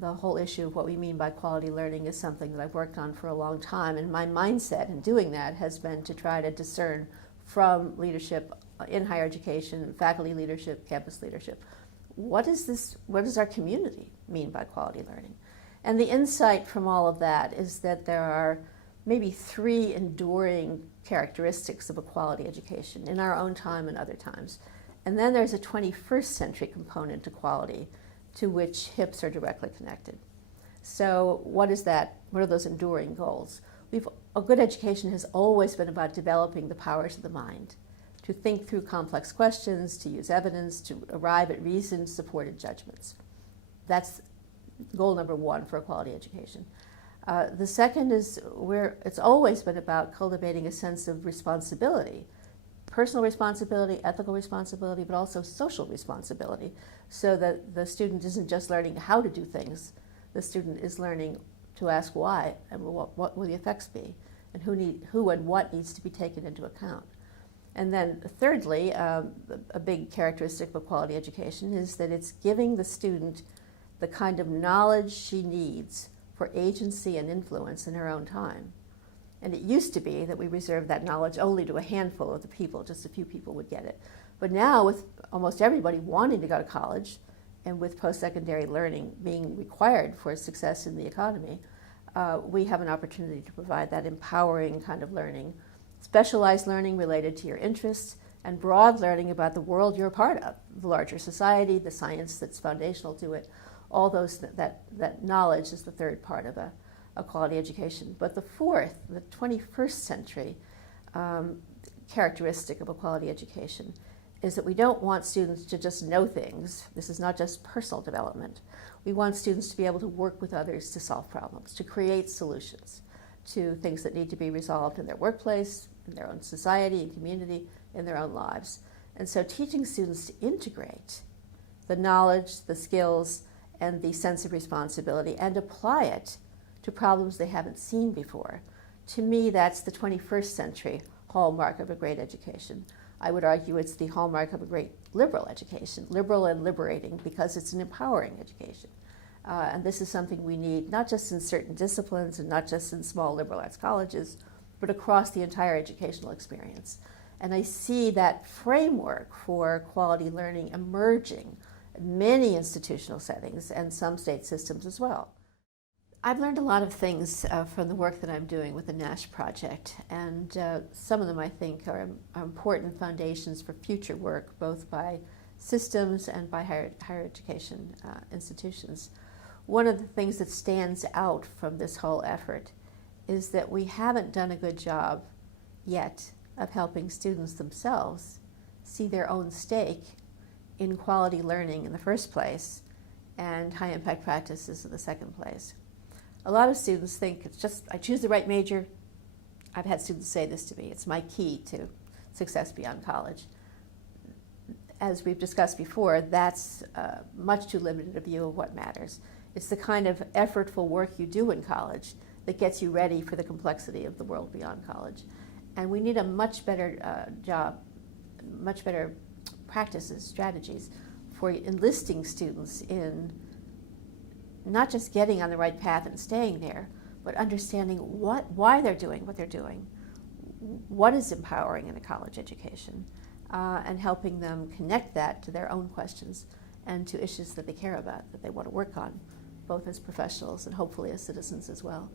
The whole issue of what we mean by quality learning is something that I've worked on for a long time, and my mindset in doing that has been to try to discern from leadership in higher education, faculty leadership, campus leadership, what does our community mean by quality learning? And the insight from all of that is that there are maybe 3 enduring characteristics of a quality education in our own time and other times. And then there's a 21st century component to quality to which HIPs are directly connected. So what is that? What are those enduring goals? A good education has always been about developing the powers of the mind, to think through complex questions, to use evidence, to arrive at reason-supported judgments. That's goal number 1 for a quality education. The second is where it's always been about cultivating a sense of responsibility, personal responsibility, ethical responsibility, but also social responsibility, so that the student isn't just learning how to do things, the student is learning to ask why and what will the effects be, and who and what needs to be taken into account. And then thirdly, a big characteristic of a quality education is that it's giving the student the kind of knowledge she needs for agency and influence in her own time. And it used to be that we reserved that knowledge only to a handful of the people, just a few people would get it. But now, with almost everybody wanting to go to college, and with post-secondary learning being required for success in the economy, we have an opportunity to provide that empowering kind of learning, specialized learning related to your interests, and broad learning about the world you're a part of, the larger society, the science that's foundational to it. All those, that knowledge is the third part of a quality education. But the fourth, the 21st century characteristic of a quality education is that we don't want students to just know things. This is not just personal development. We want students to be able to work with others to solve problems, to create solutions to things that need to be resolved in their workplace, in their own society and community, in their own lives. And so teaching students to integrate the knowledge, the skills, and the sense of responsibility and apply it to problems they haven't seen before. To me, that's the 21st century hallmark of a great education. I would argue it's the hallmark of a great liberal education, liberal and liberating, because it's an empowering education. And this is something we need, not just in certain disciplines and not just in small liberal arts colleges, but across the entire educational experience. And I see that framework for quality learning emerging in many institutional settings and some state systems as well. I've learned a lot of things from the work that I'm doing with the NASH project, and some of them I think are important foundations for future work, both by systems and by higher education institutions. One of the things that stands out from this whole effort is that we haven't done a good job yet of helping students themselves see their own stake in quality learning in the first place and high impact practices in the second place. A lot of students think it's just, I choose the right major. I've had students say this to me, it's my key to success beyond college. As we've discussed before, that's much too limited a view of what matters. It's the kind of effortful work you do in college that gets you ready for the complexity of the world beyond college. And we need a much better job, much better practices, strategies for enlisting students in not just getting on the right path and staying there, but understanding why they're doing what they're doing, what is empowering in a college education, and helping them connect that to their own questions and to issues that they care about, that they want to work on, both as professionals and hopefully as citizens as well.